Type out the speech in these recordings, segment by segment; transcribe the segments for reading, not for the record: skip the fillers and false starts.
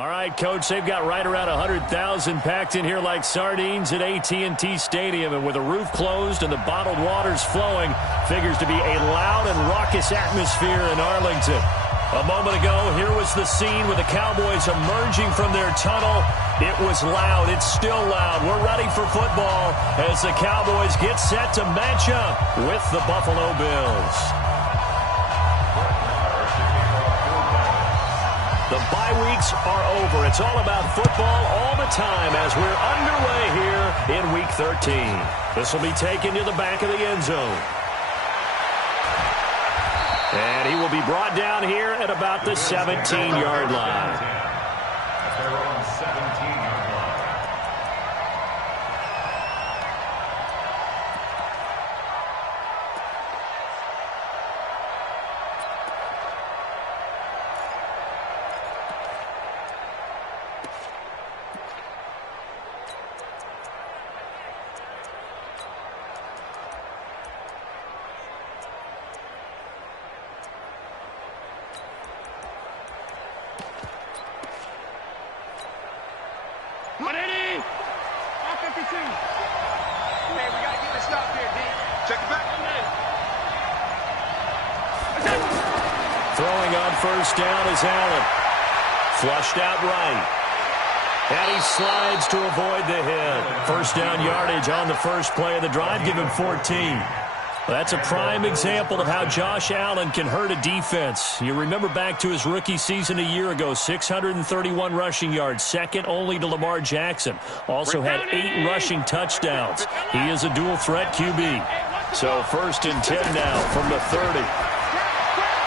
All right, Coach, they've got right around 100,000 packed in here like sardines at AT&T Stadium. And with the roof closed and the bottled waters flowing, figures to be a loud and raucous atmosphere in Arlington. A moment ago, here was the scene with the Cowboys emerging from their tunnel. It was loud. It's still loud. We're ready for football as the Cowboys get set to match up with the Buffalo Bills. The bye weeks are over. It's all about football all the time as we're underway here in Week 13. This will be taken to the back of the end zone. And he will be brought down here at about the 17-yard line. Throwing on first down is Allen. Flushed out right. And he slides to avoid the hit. First down yardage on the first play of the drive. Give him 14. That's a prime example of how Josh Allen can hurt a defense. You remember back to his rookie season a year ago, 631 rushing yards, second only to Lamar Jackson. Also had 8 rushing touchdowns. He is a dual-threat QB. So first and 10 now from the 30.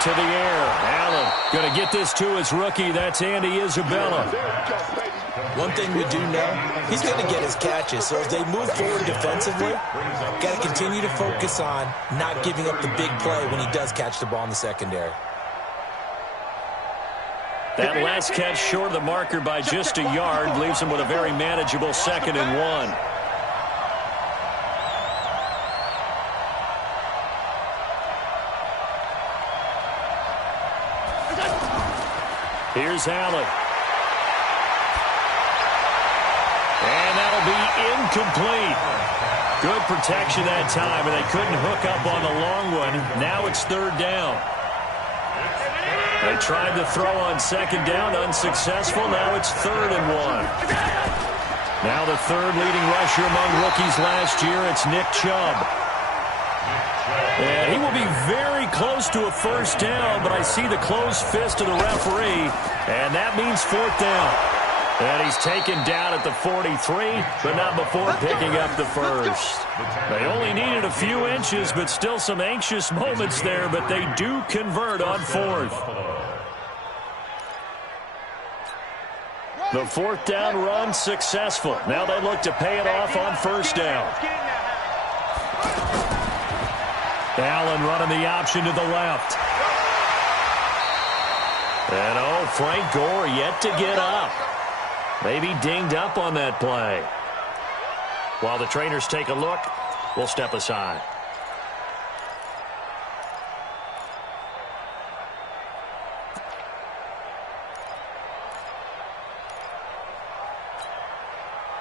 To the air. Allen going to get this to his rookie. That's Andy Isabella. One thing we do know, he's going to get his catches. So as they move forward defensively, got to continue to focus on not giving up the big play when he does catch the ball in the secondary. That last catch short of the marker by just a yard leaves him with a very manageable 2nd and 1. Here's Allen. And that'll be incomplete. Good protection that time, and they couldn't hook up on the long one. Now it's 3rd down. They tried to throw on 2nd down, unsuccessful. Now it's 3rd and 1. Now the 3rd leading rusher among rookies last year, it's Nick Chubb. And he will be very close to a first down, but I see the closed fist of the referee, and that means 4th down. And he's taken down at the 43, but not before picking up the first. They only needed a few inches, but still some anxious moments there, but they do convert on 4th. The 4th down run successful. Now they look to pay it off on first down. Allen running the option to the left. And oh, Frank Gore yet to get up. Maybe dinged up on that play. While the trainers take a look, we'll step aside.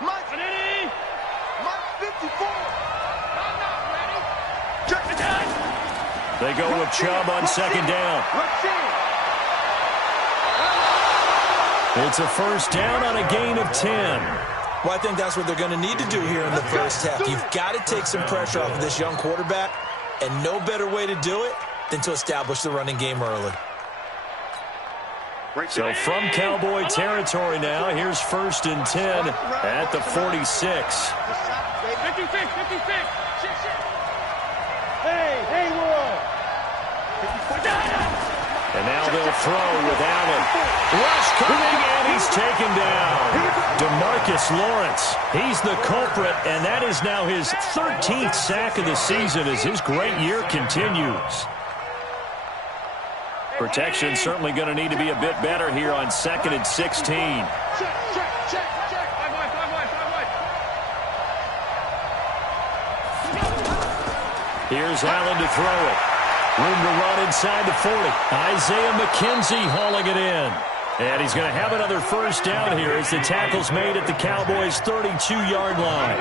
Mike 54. They go with Chubb on 2nd down. It's a first down on a gain of 10. Well, I think that's what they're going to need to do here in the first half. You've got to take some pressure off of this young quarterback, and no better way to do it than to establish the running game early. So from Cowboy territory now, here's 1st and 10 at the 46. 56. Hey, Roy. And now they'll throw with Allen. Rush coming, and he's taken down. DeMarcus Lawrence, he's the culprit, and that is now his 13th sack of the season as his great year continues. Protection certainly going to need to be a bit better here on 2nd and 16. Here's Allen to throw it. Room to run inside the 40. Isaiah McKenzie hauling it in. And he's going to have another first down here as the tackle's made at the Cowboys' 32-yard line.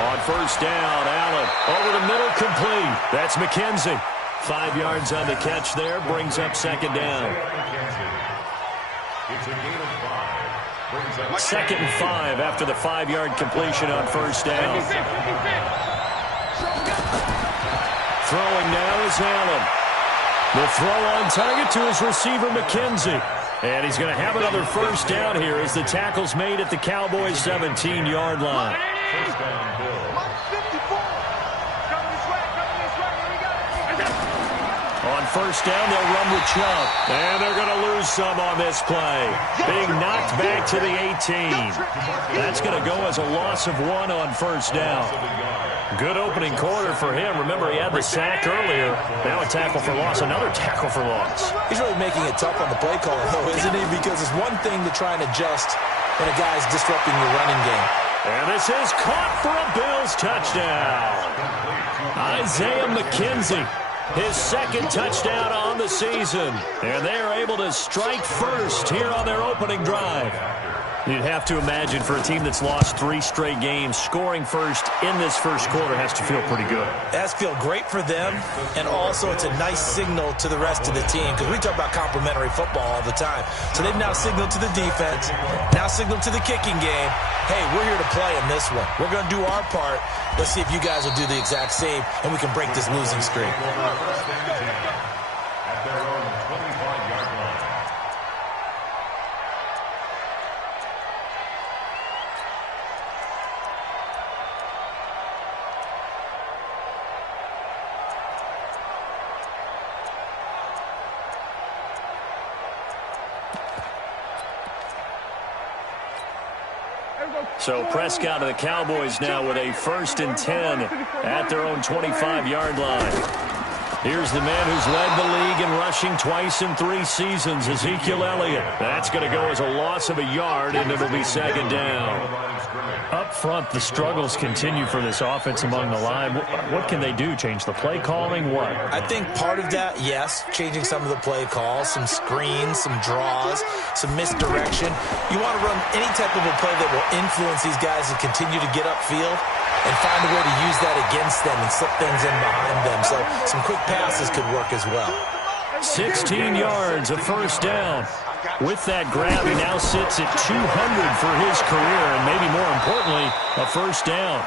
On first down, Allen over the middle, complete. That's McKenzie. 5 yards on the catch there, brings up second down. Second and 5 after the 5-yard completion on first down. Throwing now is Allen. The throw on target to his receiver, McKenzie. And he's going to have another first down here as the tackle's made at the Cowboys' 17-yard line. On first down, they'll run with Chubb. And they're going to lose some on this play. Being knocked back to the 18. That's going to go as a loss of 1 on first down. Good opening quarter for him. Remember, he had the sack earlier. Now a tackle for loss, another tackle for loss. He's really making it tough on the play caller, though, isn't he? Because it's one thing to try and adjust when a guy's disrupting your running game. And this is caught for a Bills touchdown. Isaiah McKenzie, his second touchdown on the season. And they are able to strike first here on their opening drive. You'd have to imagine for a team that's lost 3 straight games, scoring first in this first quarter has to feel pretty good. It has to feel great for them, and also it's a nice signal to the rest of the team, because we talk about complimentary football all the time. So they've now signaled to the defense, now signaled to the kicking game, hey, we're here to play in this one. We're going to do our part. Let's see if you guys will do the exact same, and we can break this losing streak. So Prescott and the Cowboys now with a 1st and 10 at their own 25-yard line. Here's the man who's led the league in rushing twice in 3 seasons, Ezekiel Elliott. That's going to go as a loss of a yard, and it'll be second down. Up front, the struggles continue for this offense among the line. What can they do? Change the play calling? What? I think part of that, yes, changing some of the play calls, some screens, some draws, some misdirection. You want to run any type of a play that will influence these guys to continue to get upfield and find a way to use that against them and slip things in behind them. So some quick passes could work as well. 16 yards, a first down. With that grab, he now sits at 200 for his career, and maybe more importantly, a first down.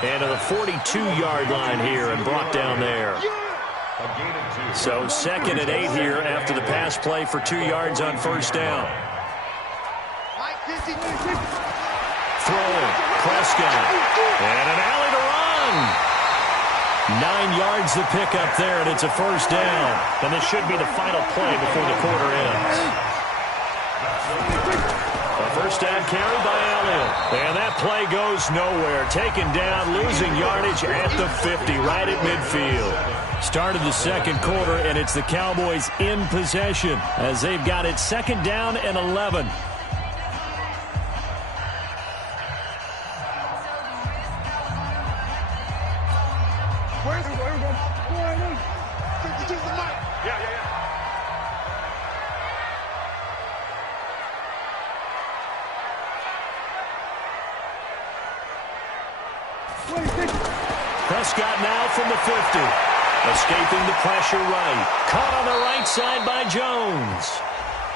And to the 42-yard line here and brought down there. So 2nd and 8 here after the pass play for 2 yards on first down. Throwing, Prescott, and an alley to run. 9 yards the pickup there, and it's a first down. And this should be the final play before the quarter ends. A first down carry by Elliott. And that play goes nowhere. Taken down, losing yardage at the 50, right at midfield. Start of the second quarter, and it's the Cowboys in possession as they've got it 2nd down and 11. Prescott now from the 50. Escaping the pressure right. Caught on the right side by Jones.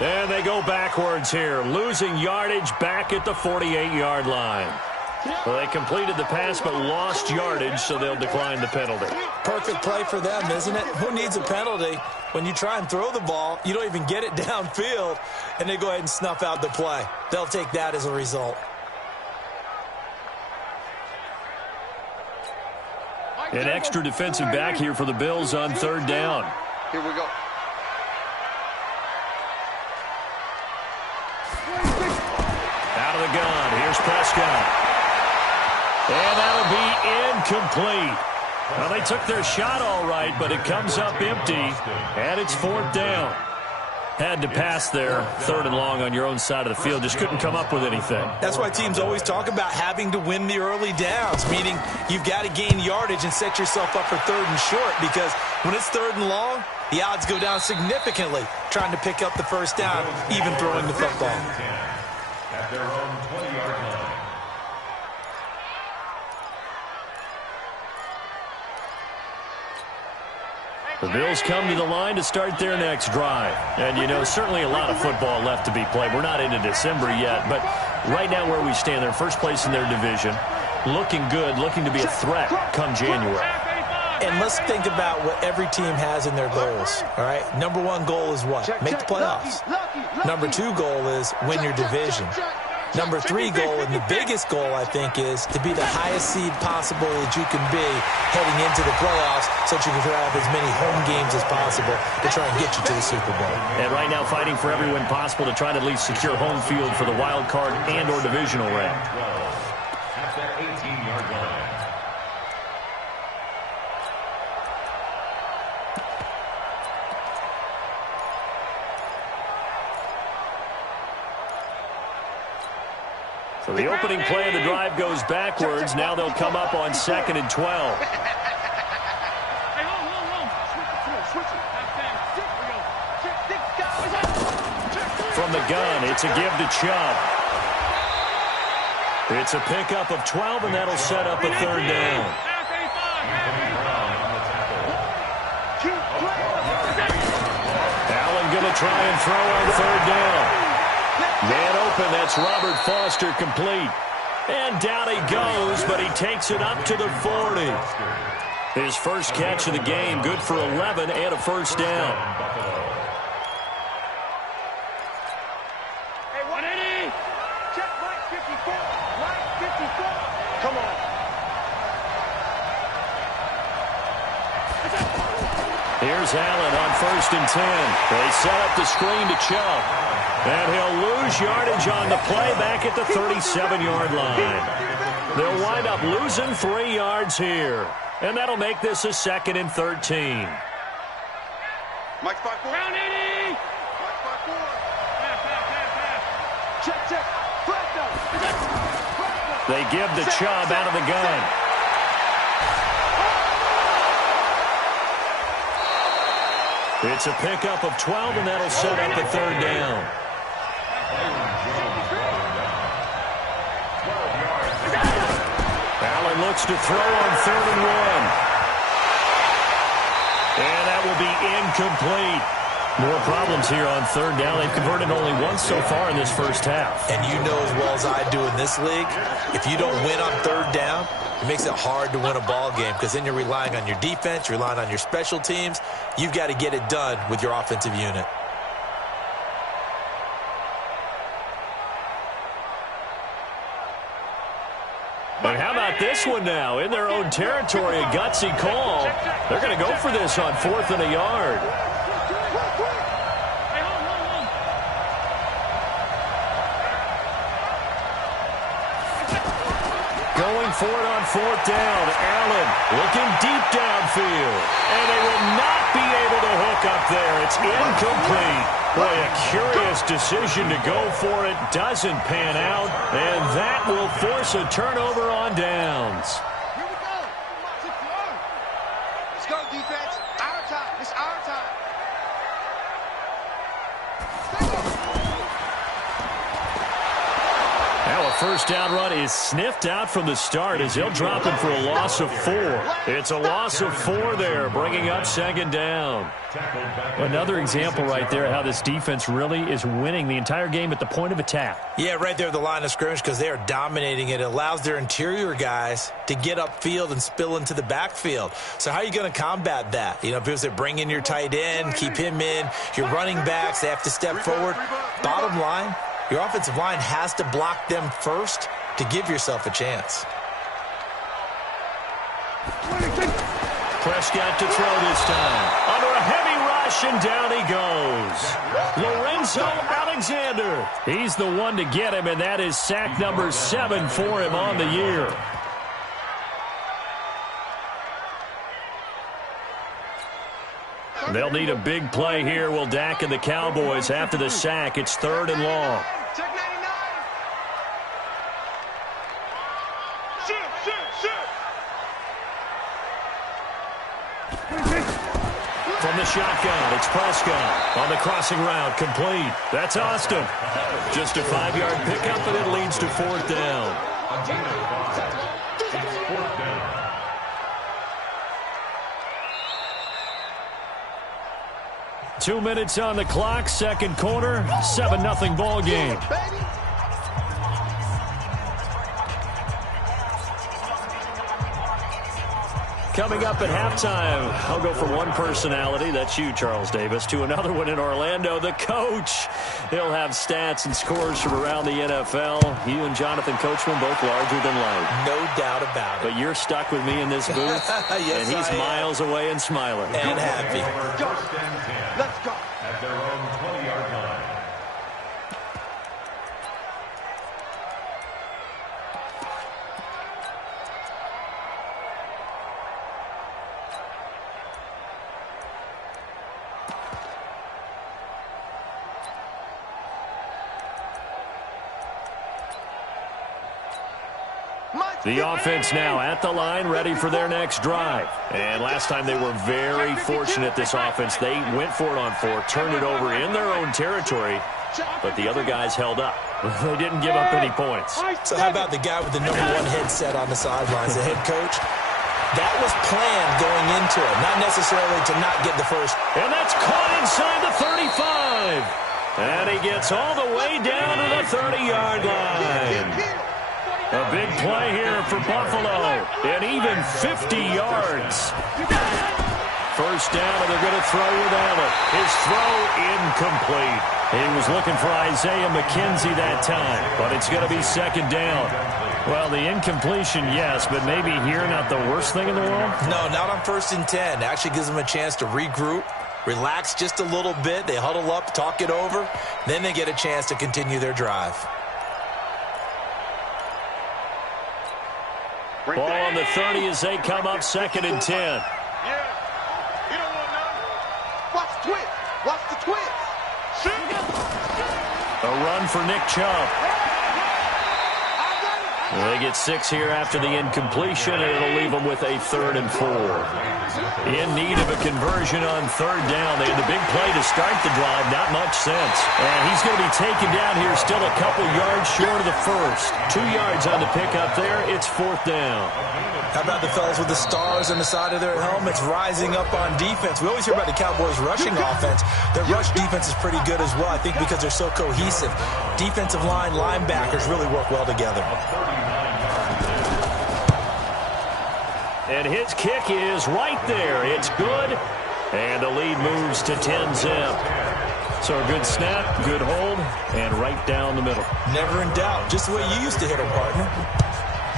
And they go backwards here. Losing yardage back at the 48-yard line. Well, they completed the pass but lost yardage, so they'll decline the penalty. Perfect play for them, isn't it? Who needs a penalty? When you try and throw the ball, you don't even get it downfield, and they go ahead and snuff out the play. They'll take that as a result. An extra defensive back here for the Bills on 3rd down. Here we go. Out of the gun. Here's Prescott. And that'll be incomplete. Well, they took their shot all right, but it comes up empty, and it's 4th down. Had to pass there, 3rd and long on your own side of the field. Just couldn't come up with anything. That's why teams always talk about having to win the early downs, meaning you've got to gain yardage and set yourself up for 3rd and short, because when it's 3rd and long, the odds go down significantly trying to pick up the first down, even throwing the football. At their own 20-yard line. The Bills come to the line to start their next drive. And, you know, certainly a lot of football left to be played. We're not into December yet, but right now where we stand, they're first place in their division, looking good, looking to be a threat come January. And let's think about what every team has in their goals, all right? Number one goal is what? Make the playoffs. Number two goal is win your division. Number three goal, and the biggest goal, I think, is to be the highest seed possible that you can be heading into the playoffs so that you can have as many home games as possible to try and get you to the Super Bowl. And right now fighting for every win possible to try to at least secure home field for the wild card and or divisional round. At their 18-yard line. So the opening play of the drive goes backwards. Now they'll come up on 2nd and 12. From the gun, it's a give to Chubb. It's a pickup of 12, and that'll set up a third down. Allen going to try and throw on third down. Man open, that's Robert Foster complete. And down he goes, but he takes it up to the 40. His first catch of the game, good for 11 and a first down. Hey, 180! Check right 54. Right 54. Come on. Here's Allen on 1st and 10. They set up the screen to Chubb. And he'll lose yardage on the play back at the 37-yard line. They'll wind up losing 3 yards here. And that'll make this a 2nd and 13. Mike 5-4. Round 80! Mike 5-4. Pass. Check. They give the Chubb out of the gun. It's a pickup of 12, and that'll set up a third down. Allen looks to throw on 3rd and 1. And that will be incomplete. More problems here on 3rd down. They've converted only once so far in this first half. And you know as well as I do in this league, if you don't win on 3rd down, it makes it hard to win a ball game because then you're relying on your defense, you're relying on your special teams. You've got to get it done with your offensive unit. And how about this one now? In their own territory, a gutsy call. They're going to go for this on 4th and a yard. Going for it on 4th down. Allen looking deep downfield. And they will not be able to hook up there. It's incomplete. Boy, a curious decision to go for it. Doesn't pan out. And that will force a turnover on downs. Here we go. Let's go, defense. Our time. It's our time. Now a first down run is sniffed out from the start as he'll drop him for a loss of 4. It's a loss of 4 there, bringing up 2nd down. Another example right there how this defense really is winning the entire game at the point of attack. Yeah, right there at the line of scrimmage because they are dominating it. It allows their interior guys to get upfield and spill into the backfield. So how are you going to combat that? You know, people say bring in your tight end, keep him in. Your running backs, they have to step forward. Bottom line, your offensive line has to block them first to give yourself a chance. Prescott to throw this time. Under a heavy rush, and down he goes. Lorenzo Alexander. He's the one to get him, and that is sack number 7 for him on the year. They'll need a big play here. Will Dak and the Cowboys after the sack. It's 3rd and long. Check 99. Shoot. From the shotgun, it's Prescott. On the crossing route, complete. That's Austin. Just a 5-yard pickup, and it leads to 4th down. A gain of 5. It's 4th down. Two minutes on the clock, second quarter, 7-0 ball game. Coming up at halftime, I'll go from one personality, that's you, Charles Davis, to another one in Orlando, the coach. He'll have stats and scores from around the NFL. You and Jonathan Coachman both larger than life. No doubt about it. But you're stuck with me in this booth, yes, and he's miles away and smiling. And happy. First and 10. Let's go. At their own 20-yard line. The offense now at the line, ready for their next drive. And last time they were very fortunate, this offense. They went for it on 4, turned it over in their own territory, but the other guys held up. They didn't give up any points. So how about the guy with the number 1 headset on the sidelines, the head coach? That was planned going into it, not necessarily to not get the first. And that's caught inside the 35. And he gets all the way down to the 30-yard line. A big play here for Buffalo, and even 50 yards. First down, and they're going to throw with Allen. His throw incomplete. He was looking for Isaiah McKenzie that time, but it's going to be second down. Well, the incompletion, yes, but maybe here not the worst thing in the world? No, not on 1st and 10. Actually gives them a chance to regroup, relax just a little bit. They huddle up, talk it over. Then they get a chance to continue their drive. Ball on the 30 as they come up, 2nd and 10. Yeah. You don't want none. Watch the twist. Watch the twist. Shoot. A run for Nick Chubb. They get 6 here after the incompletion, and it'll leave them with a 3rd and 4. In need of a conversion on 3rd down. They had the big play to start the drive, not much sense. And he's going to be taken down here, still a couple yards short of the first. 2 yards on the pickup there. It's 4th down. How about the fellas with the stars on the side of their helmets rising up on defense? We always hear about the Cowboys' rushing offense. Their rush defense is pretty good as well, I think, because they're so cohesive. Defensive line, linebackers really work well together. And his kick is right there. It's good. And the lead moves to 10-zip. So a good snap, good hold, and right down the middle. Never in doubt. Just the way you used to hit them, partner.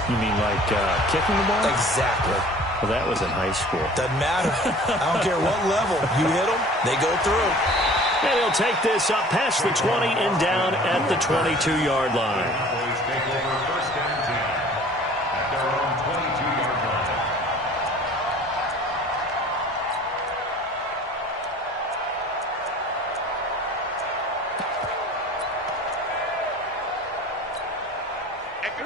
You mean like kicking the ball? Exactly. Well, that was in high school. Doesn't matter. I don't care what level. You hit them, they go through. And he'll take this up past the 20 and down at the 22-yard line. Cowboys take over 1st and 10 at their own 22-yard line.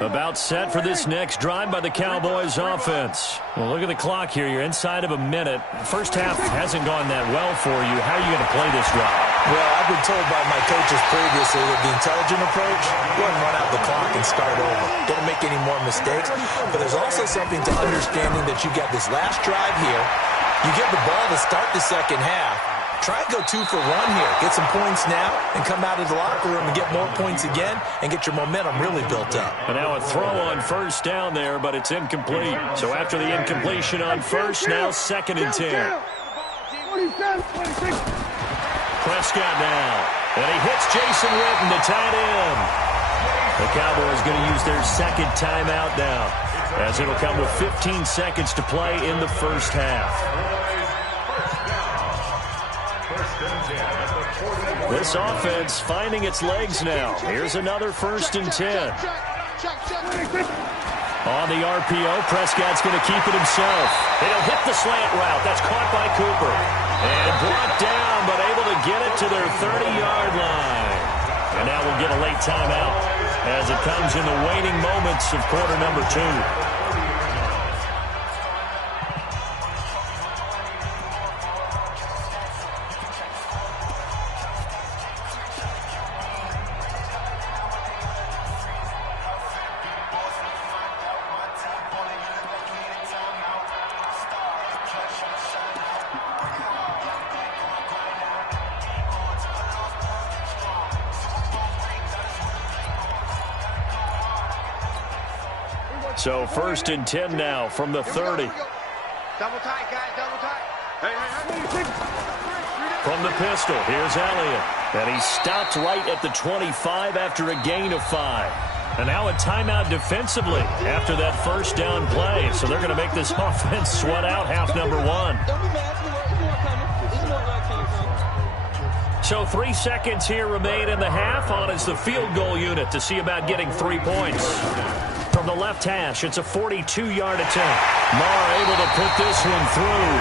About set for this next drive by the Cowboys offense. Well, look at the clock here. You're inside of a minute. First half hasn't gone that well for you. How are you going to play this drive? Well, I've been told by my coaches previously that the intelligent approach, go ahead and run out the clock and start over. Don't make any more mistakes. But there's also something to understanding that you got this last drive here. You get the ball to start the second half. Try and go 2 for 1 here. Get some points now and come out of the locker room and get more points again and get your momentum really built up. And now a throw on first down there, but it's incomplete. So after the incompletion on first, now 2nd and 10. Prescott now. And he hits Jason Witten, the tight end. The Cowboys going to use their second timeout now, as it'll come with 15 seconds to play in the first half. This offense finding its legs now. Here's another 1st and 10. On the RPO, Prescott's going to keep it himself. He'll hit the slant route. That's caught by Cooper. And brought down, but able to get it to their 30-yard line. And now we'll get a late timeout as it comes in the waning moments of quarter number 2. So 1st and 10 now from the 30. Double tight, guys, double tight. From the pistol, here's Elliott. And he's stopped right at the 25 after a gain of 5. And now a timeout defensively after that first down play. So they're going to make this offense sweat out half number 1. So 3 seconds here remain in the half. On is the field goal unit to see about getting 3 points. From the left hash, it's a 42-yard attempt. Marr able to put this one through.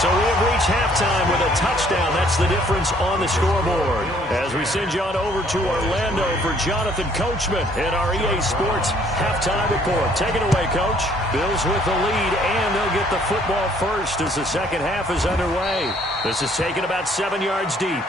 So we have reached halftime with a touchdown. That's the difference on the scoreboard. As we send you on over to Orlando for Jonathan Coachman in our EA Sports halftime report. Take it away, Coach. Bills with the lead, and they'll get the football first as the second half is underway. This is taken about 7 yards deep.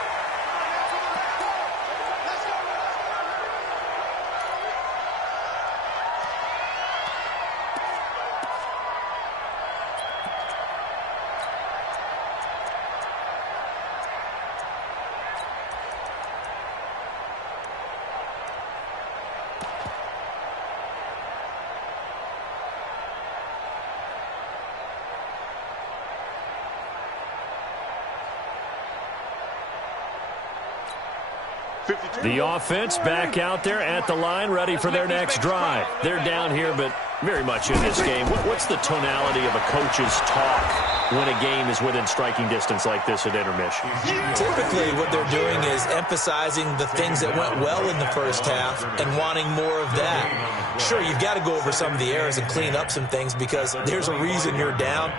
The offense back out there at the line, ready for their next drive. They're down here, but very much in this game. What's the tonality of a coach's talk when a game is within striking distance like this at intermission? Typically, what they're doing is emphasizing the things that went well in the first half and wanting more of that. Sure, you've got to go over some of the errors and clean up some things because there's a reason you're down.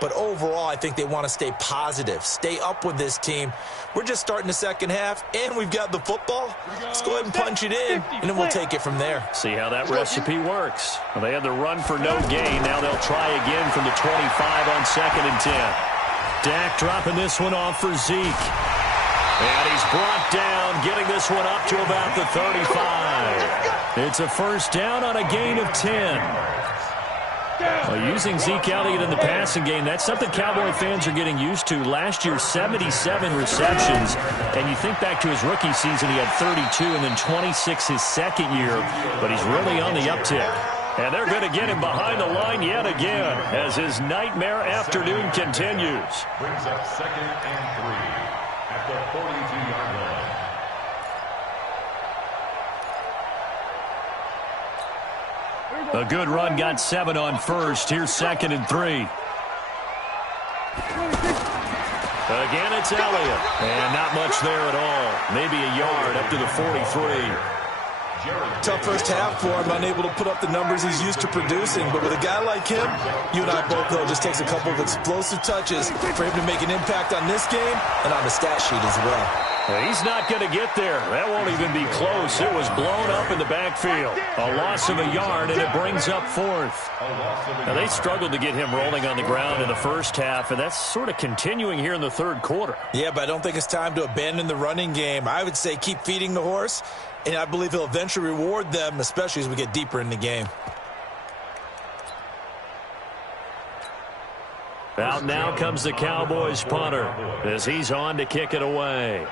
But overall, I think they want to stay positive, stay up with this team. We're just starting the second half, and we've got the football. Let's go ahead and punch it in, and then we'll take it from there. See how that recipe works. Well, they had the run for no gain. Now they'll try again from the 25 on 2nd and 10. Dak dropping this one off for Zeke. And he's brought down, getting this one up to about the 35. It's a first down on a gain of 10. Well, using Zeke Elliott in the passing game, that's something Cowboy fans are getting used to. Last year, 77 receptions. And you think back to his rookie season, he had 32 and then 26 his second year. But he's really on the uptick. And they're going to get him behind the line yet again as his nightmare afternoon continues. Brings up 2nd and 3 at the 42-yard line. A good run, got 7 on first. Here's 2nd and 3. Again, it's Elliott. And not much there at all. Maybe a yard up to the 43. Tough first half for him, unable to put up the numbers he's used to producing. But with a guy like him, you and I both know it just takes a couple of explosive touches for him to make an impact on this game and on the stat sheet as well. He's not going to get there. That won't even be close. It was blown up in the backfield. A loss of a yard, and it brings up 4th. Now, they struggled to get him rolling on the ground in the first half, and that's sort of continuing here in the third quarter. Yeah, but I don't think it's time to abandon the running game. I would say keep feeding the horse, and I believe he'll eventually reward them, especially as we get deeper in the game. Out now comes the Cowboys punter as he's on to kick it away.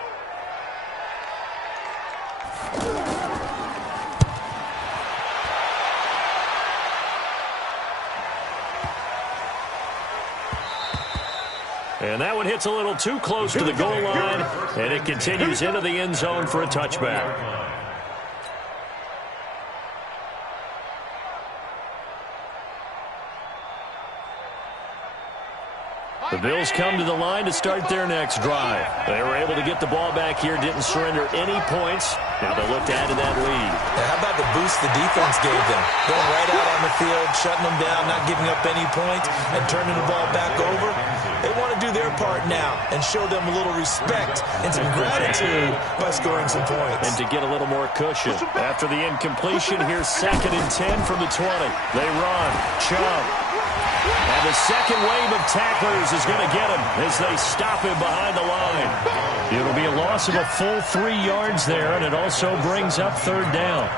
And that one hits a little too close to the goal line, and it continues into the end zone for a touchback. The Bills come to the line to start their next drive. They were able to get the ball back here, didn't surrender any points. Now they look to add to that lead. Now, how about the boost the defense gave them? Going right out on the field, shutting them down, not giving up any points, and turning the ball back over. They want to do their part now and show them a little respect and some gratitude by scoring some points. And to get a little more cushion. After the incompletion, here's 2nd and 10 from the 20. They run. Chubb. And the second wave of tacklers is going to get him as they stop him behind the line. It'll be a loss of a full 3 yards there, and it also brings up 3rd down.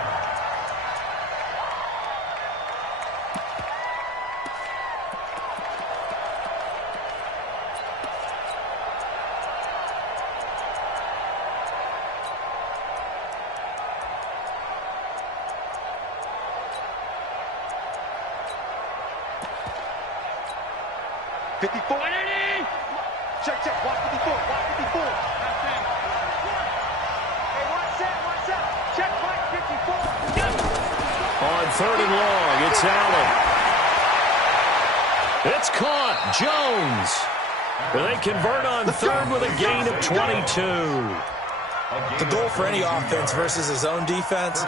54. Check, check. Watch 54. Watch 54. Hey, watch that. Check, right 54. On 3rd and long, it's Allen. It's caught. Jones. They convert on 3rd with a gain of 22. The goal for any offense versus his own defense,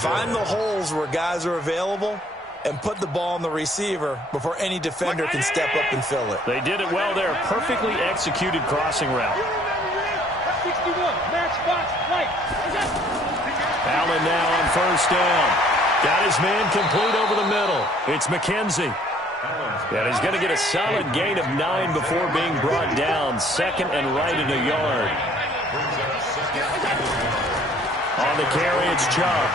find the holes where guys are available and put the ball on the receiver before any defender can step up and fill it. They did it well there. Perfectly executed crossing route. 61. Match box right. Allen now on 1st down. Got his man complete over the middle. It's McKenzie. And he's going to get a solid gain of 9 before being brought down. 2nd and right in a yard. On the carry, it's Chubb.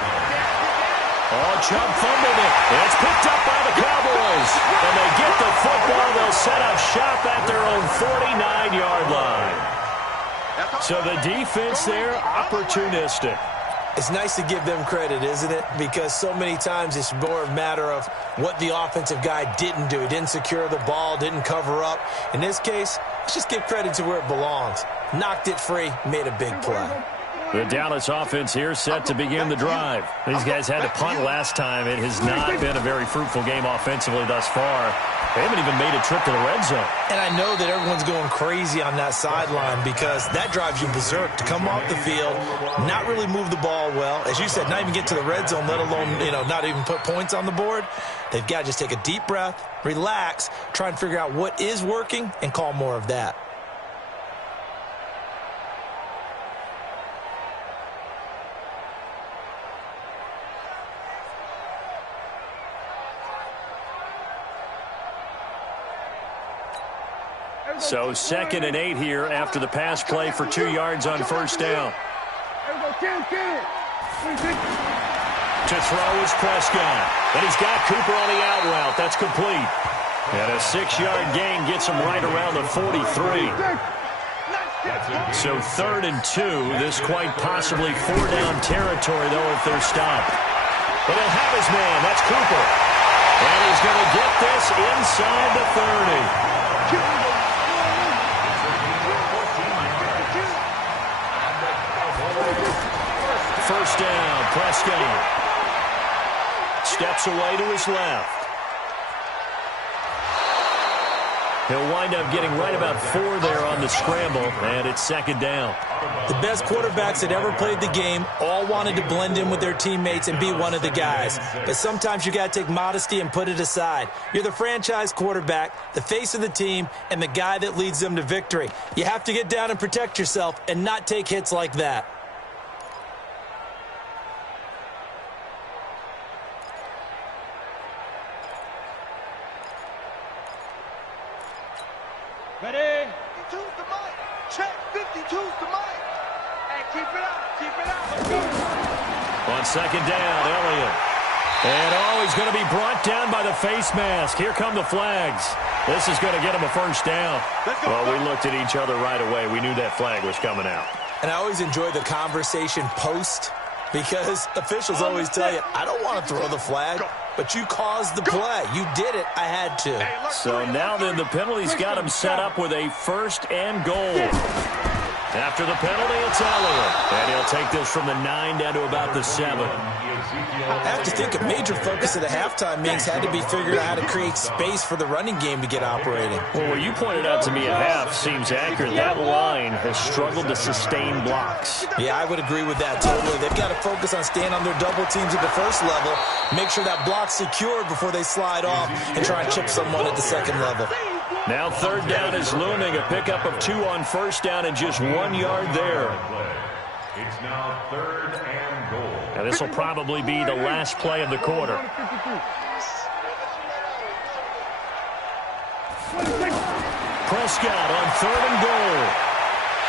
Oh, Chubb fumbled it. It's picked up by the Cowboys. And they get the football. They'll set up shop at their own 49-yard line. So the defense there, opportunistic. It's nice to give them credit, isn't it? Because so many times it's more a matter of what the offensive guy didn't do. He didn't secure the ball, didn't cover up. In this case, let's just give credit to where it belongs. Knocked it free, made a big play. The Dallas offense here set to begin the drive. These guys had to punt last time. It has not been a very fruitful game offensively thus far. They haven't even made a trip to the red zone. And I know that everyone's going crazy on that sideline because that drives you berserk to come off the field, not really move the ball well. As you said, not even get to the red zone, let alone, not even put points on the board. They've got to just take a deep breath, relax, try and figure out what is working, and call more of that. So 2nd and 8 here after the pass play for 2 yards on 1st down. To throw is Prescott. And he's got Cooper on the out route. That's complete. And a 6-yard gain gets him right around the 43. So 3rd and 2. This quite possibly 4-down territory, though, if they're stopped. But he'll have his man. That's Cooper. And he's going to get this inside the 30. First down, Prescott. Steps away to his left. He'll wind up getting right about 4 there on the scramble, and it's 2nd down. The best quarterbacks that ever played the game all wanted to blend in with their teammates and be one of the guys. But sometimes you got to take modesty and put it aside. You're the franchise quarterback, the face of the team, and the guy that leads them to victory. You have to get down and protect yourself and not take hits like that. Ready? 52's the mic. Check. 52's the mic. Hey, keep it up. Keep it up. Let's go. On 2nd down, Elliott. And he's going to be brought down by the face mask. Here come the flags. This is going to get him a 1st down. Well, we looked at each other right away. We knew that flag was coming out. And I always enjoy the conversation post because officials always tell you, I don't want to throw the flag. But you caused the play. You did it. I had to. So now then the penalty's got him set up with a 1st and goal. After the penalty, it's Elliott. And he'll take this from the 9 down to about the 7. I have to think a major focus of the halftime meetings had to be figuring out how to create space for the running game to get operating. Well, what you pointed out to me at half seems accurate. That line has struggled to sustain blocks. Yeah, I would agree with that totally. They've got to focus on staying on their double teams at the first level, make sure that block's secured before they slide off and try and chip someone at the 2nd level. Now 3rd down is looming. A pickup of 2 on 1st down and just 1 yard there. It's now 3rd and goal. Now this will probably be the last play of the quarter. Prescott on 3rd and goal.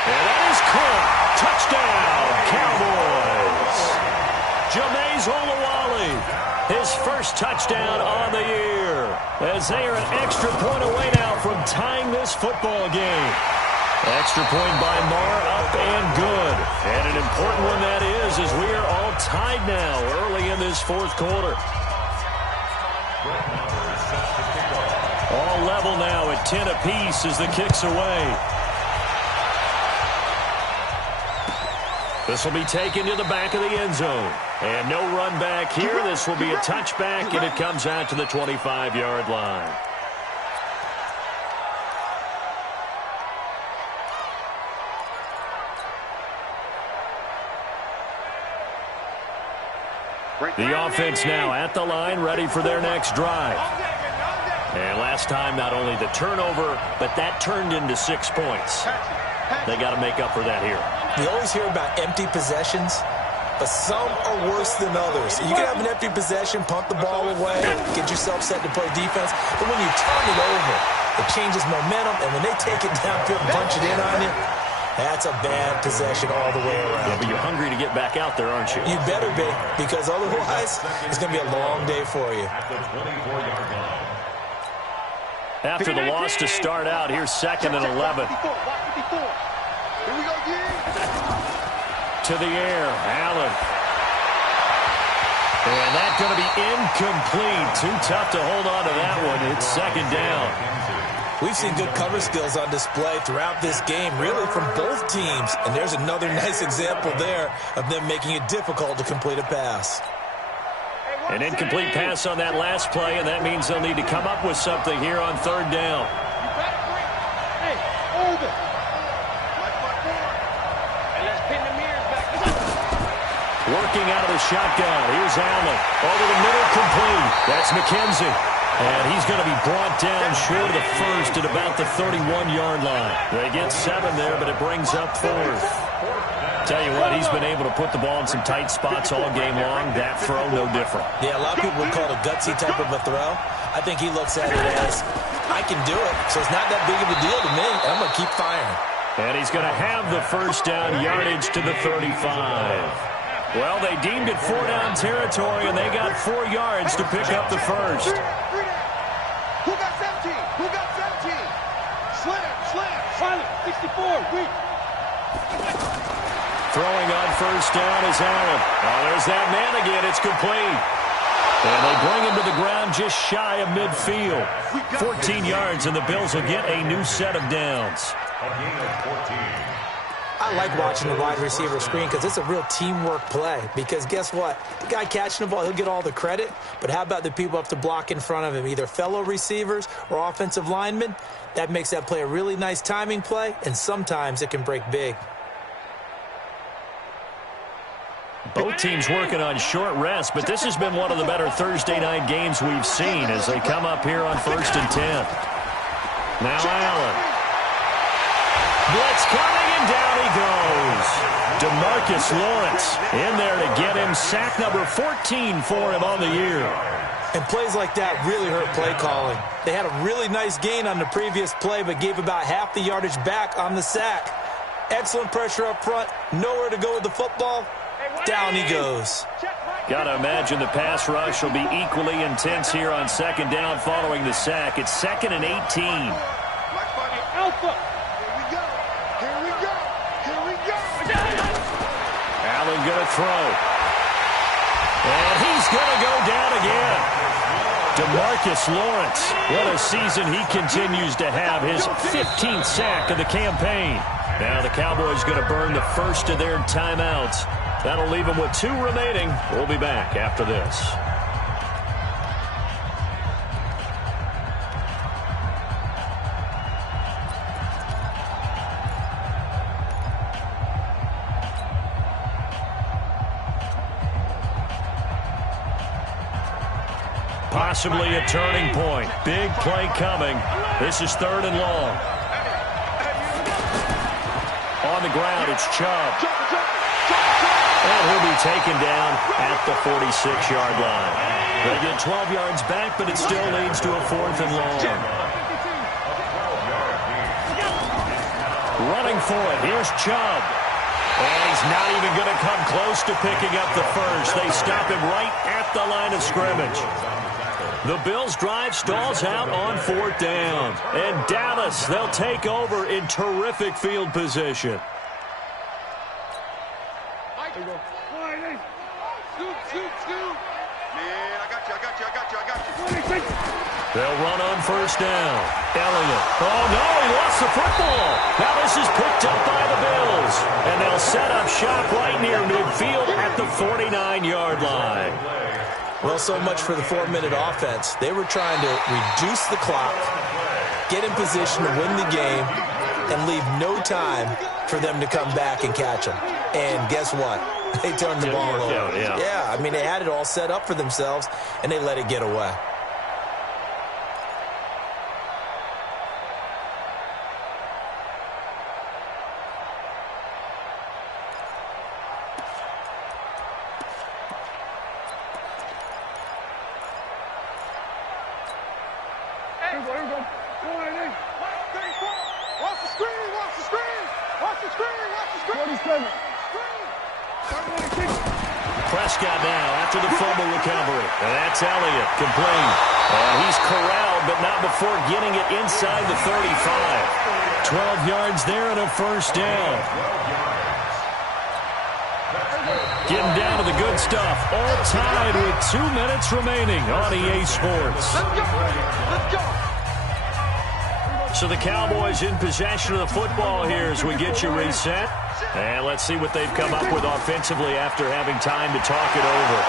And that is caught. Touchdown, Cowboys. Jameis Olawale, his first touchdown on the year. As they are an extra point away now from tying this football game. Extra point by Marr, up and good. And an important one that is, as we are all tied now early in this 4th quarter. Brett Maher is set to kick off. All level now at 10 apiece as the kick's away. This will be taken to the back of the end zone. And no run back here. This will be a touchback, and it comes out to the 25-yard line. The offense now at the line, ready for their next drive. And last time, not only the turnover, but that turned into 6 points. They got to make up for that here. You always hear about empty possessions, but some are worse than others. You can have an empty possession, punt the ball away, get yourself set to play defense, but when you turn it over, it changes momentum, and when they take it downfield and punch it in on you, that's a bad possession all the way around. Yeah, but you're hungry to get back out there, aren't you? You better be, because otherwise, it's going to be a long day for you. After the loss to start out, here's 2nd and 11. To the air, Allen. And that's going to be incomplete. Too tough to hold on to that one. It's 2nd down. We've seen good cover skills on display throughout this game, really from both teams. And there's another nice example there of them making it difficult to complete a pass. An incomplete pass on that last play, and that means they'll need to come up with something here on 3rd down. Working out of the shotgun. Here's Allen. Over the middle, complete. That's McKenzie. And he's going to be brought down short of the first at about the 31-yard line. They get 7 there, but it brings up 4th. Tell you what, he's been able to put the ball in some tight spots all game long. That throw, no different. Yeah, a lot of people would call it a gutsy type of a throw. I think he looks at it as, I can do it, so it's not that big of a deal to me. I'm going to keep firing. And he's going to have the first down yardage to the 35. Well, they deemed it 4-down territory, and they got 4 yards to pick up the first. Who got 17? Who got 17? Slam. Silent. 64. Weak. Throwing on first down is Allen. Oh, there's that man again. It's complete. And they bring him to the ground just shy of midfield. 14 yards, and the Bills will get a new set of downs. I like watching the wide receiver screen because it's a real teamwork play. Because guess what? The guy catching the ball, he'll get all the credit. But how about the people up to block in front of him, either fellow receivers or offensive linemen? That makes that play a really nice timing play, and sometimes it can break big. Both teams working on short rest, but this has been one of the better Thursday night games we've seen as they come up here on 1st and 10. Now Allen. Blitz coming, and down he goes. DeMarcus Lawrence in there to get him. Sack number 14 for him on the year. And plays like that really hurt play calling. They had a really nice gain on the previous play, but gave about half the yardage back on the sack. Excellent pressure up front. Nowhere to go with the football. Down he goes. Got to imagine the pass rush will be equally intense here on 2nd down following the sack. It's 2nd and 18. Alpha. Here we go. Allen going to throw. And he's going to go down again. DeMarcus Lawrence, what a season he continues to have. His 15th sack of the campaign. Now the Cowboys going to burn the first of their timeouts. That'll leave them with 2 remaining. We'll be back after this. Possibly a turning point. Big play coming. This is 3rd and long. On the ground, it's Chubb. And he'll be taken down at the 46-yard line. They get 12 yards back, but it still leads to a 4th and long. Running for it. Here's Chubb. And he's not even going to come close to picking up the first. They stop him right at the line of scrimmage. The Bills' drive stalls out on 4th down. And Dallas, they'll take over in terrific field position. Man, I got you. They'll run on first down. Elliott. Oh, no, he lost the football. Now this is picked up by the Bills. And they'll set up shop right near midfield at the 49-yard line. Well, so much for the 4-minute offense. They were trying to reduce the clock, get in position to win the game, and leave no time for them to come back and catch them. And guess what? They turned the ball over. Yeah, I mean, they had it all set up for themselves, and they let it get away. Prescott now after the fumble recovery. And that's Elliott, complete. And he's corralled, but not before getting it inside the 35. 12 yards there and a first down. Getting down to the good stuff. All tied with 2 minutes remaining on EA Sports. Let's go. So the Cowboys in possession of the football here as we get you reset. And let's see what they've come up with offensively after having time to talk it over.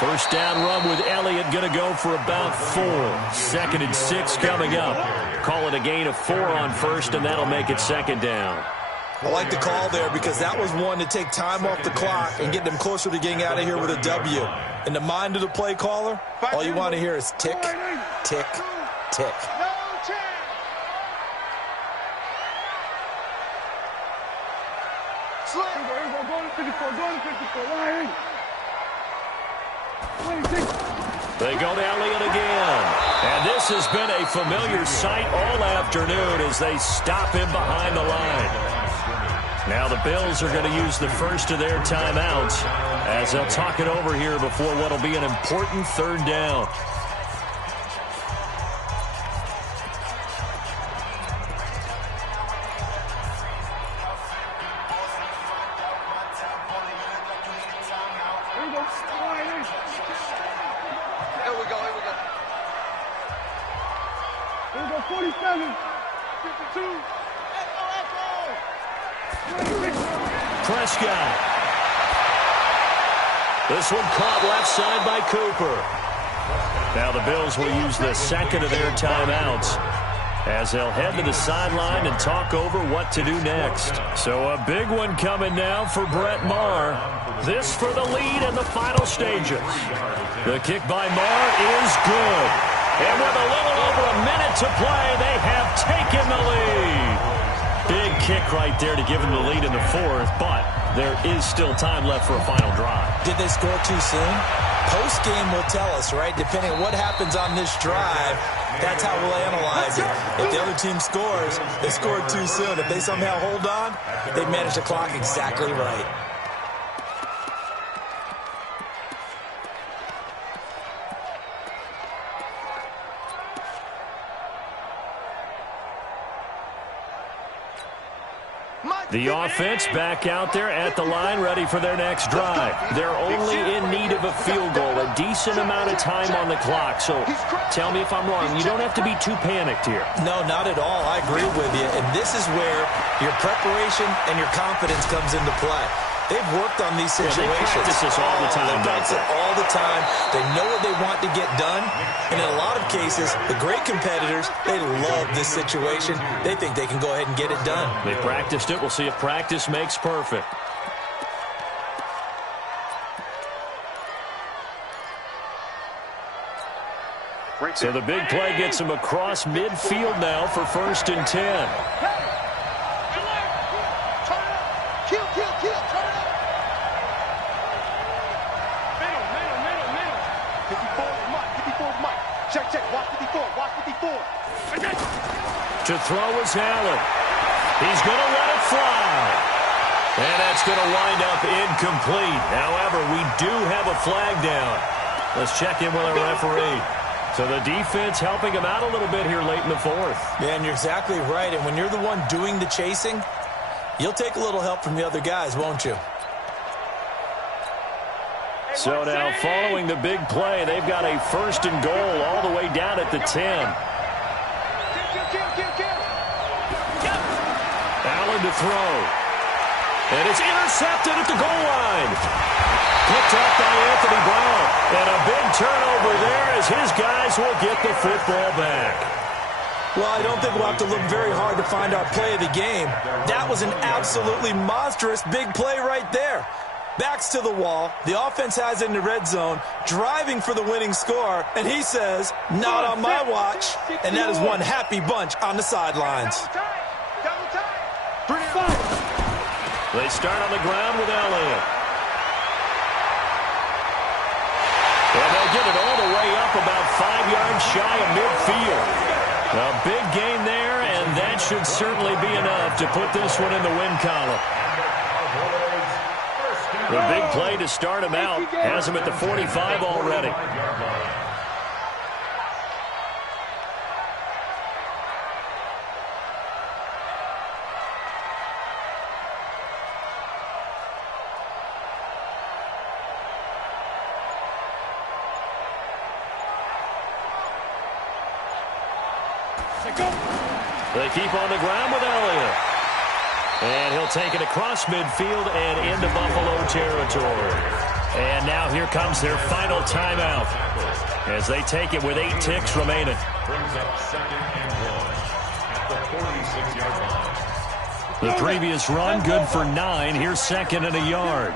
First down run with Elliott going to go for about 4. 2nd and 6 coming up. Call it a gain of 4 on first, and that'll make it 2nd down. I like the call there because that was one to take time off the clock and get them closer to getting out of here with a W. In the mind of the play caller, all you want to hear is tick, tick, tick. They go to Elliott again. And this has been a familiar sight all afternoon as they stop him behind the line. Now the Bills are going to use the first of their timeouts as they'll talk it over here before what will be an important 3rd down. Prescott. This one caught left side by Cooper. Now the Bills will use the 2nd of their timeouts as they'll head to the sideline and talk over what to do next. So a big one coming now for Brett Maher. This for the lead in the final stages. The kick by Maher is good. And with a little over a minute to play, they have taken the lead. Big kick right there to give them the lead in the 4th, but there is still time left for a final drive. Did they score too soon? Post-game will tell us, right? Depending on what happens on this drive, that's how we'll analyze it. If the other team scores, they scored too soon. If they somehow hold on, they managed the clock exactly right. The offense back out there at the line, ready for their next drive. They're only in need of a field goal, a decent amount of time on the clock. So tell me if I'm wrong. You don't have to be too panicked here. No, not at all. I agree with you. And this is where your preparation and your confidence comes into play. They've worked on these situations. They practice this all the time. They practice it all the time. They know what they want to get done. And in a lot of cases, the great competitors, they love this situation. They think they can go ahead and get it done. They practiced it. We'll see if practice makes perfect. So the big play gets him across midfield now for 1st and 10. To throw is Allen. He's going to let it fly. And that's going to wind up incomplete. However, we do have a flag down. Let's check in with our referee. So the defense helping him out a little bit here late in the 4th. Yeah, and you're exactly right. And when you're the one doing the chasing, you'll take a little help from the other guys, won't you? So now following the big play, they've got a 1st and goal all the way down at the 10. Allen to throw. And it's intercepted at the goal line. Picked up by Anthony Brown. And a big turnover there as his guys will get the football back. Well, I don't think we'll have to look very hard to find our play of the game. That was an absolutely monstrous big play right there. Backs to the wall. The offense has it in the red zone, driving for the winning score. And he says, not on my watch. And that is one happy bunch on the sidelines. They start on the ground with Elliott. And they'll get it all the way up about 5 yards shy of midfield. A big gain there, and that should certainly be enough to put this one in the win column. The big play to start him out has him at the 45 already. They keep on the ground with Elliott. And he'll take it across midfield and into Buffalo territory. And now here comes their final timeout as they take it with 8 ticks remaining. Brings up 2nd and 1 at the 46-yard line. The previous run good for 9. Here's 2nd and a yard.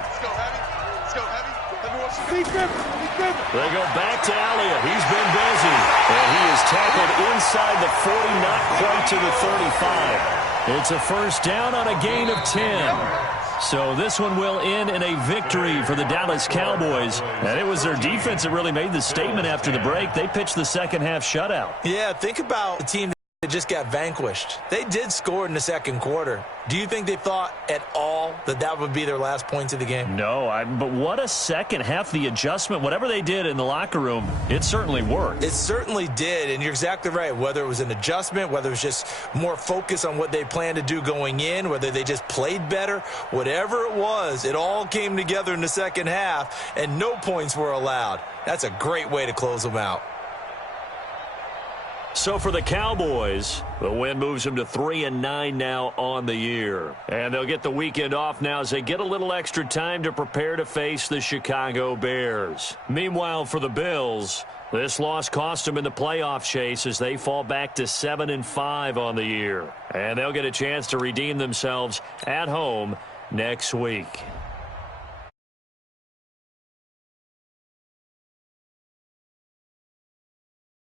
They go back to Elliott. He's been busy. And he is tackled inside the 40, not quite to the 35. It's a 1st down on a gain of 10. So this one will end in a victory for the Dallas Cowboys. And it was their defense that really made the statement after the break. They pitched the second half shutout. Yeah, think about the team that just got vanquished. They did score in the 2nd quarter. Do you think they thought at all that that would be their last points of the game? No, but what a second half. The adjustment, whatever they did in the locker room, it certainly worked. It certainly did, and you're exactly right. Whether it was an adjustment, whether it was just more focus on what they planned to do going in, whether they just played better, whatever it was, it all came together in the second half, and no points were allowed. That's a great way to close them out. So for the Cowboys, the win moves them to 3-9 now on the year. And they'll get the weekend off now as they get a little extra time to prepare to face the Chicago Bears. Meanwhile, for the Bills, this loss cost them in the playoff chase as they fall back to 7-5 on the year. And they'll get a chance to redeem themselves at home next week.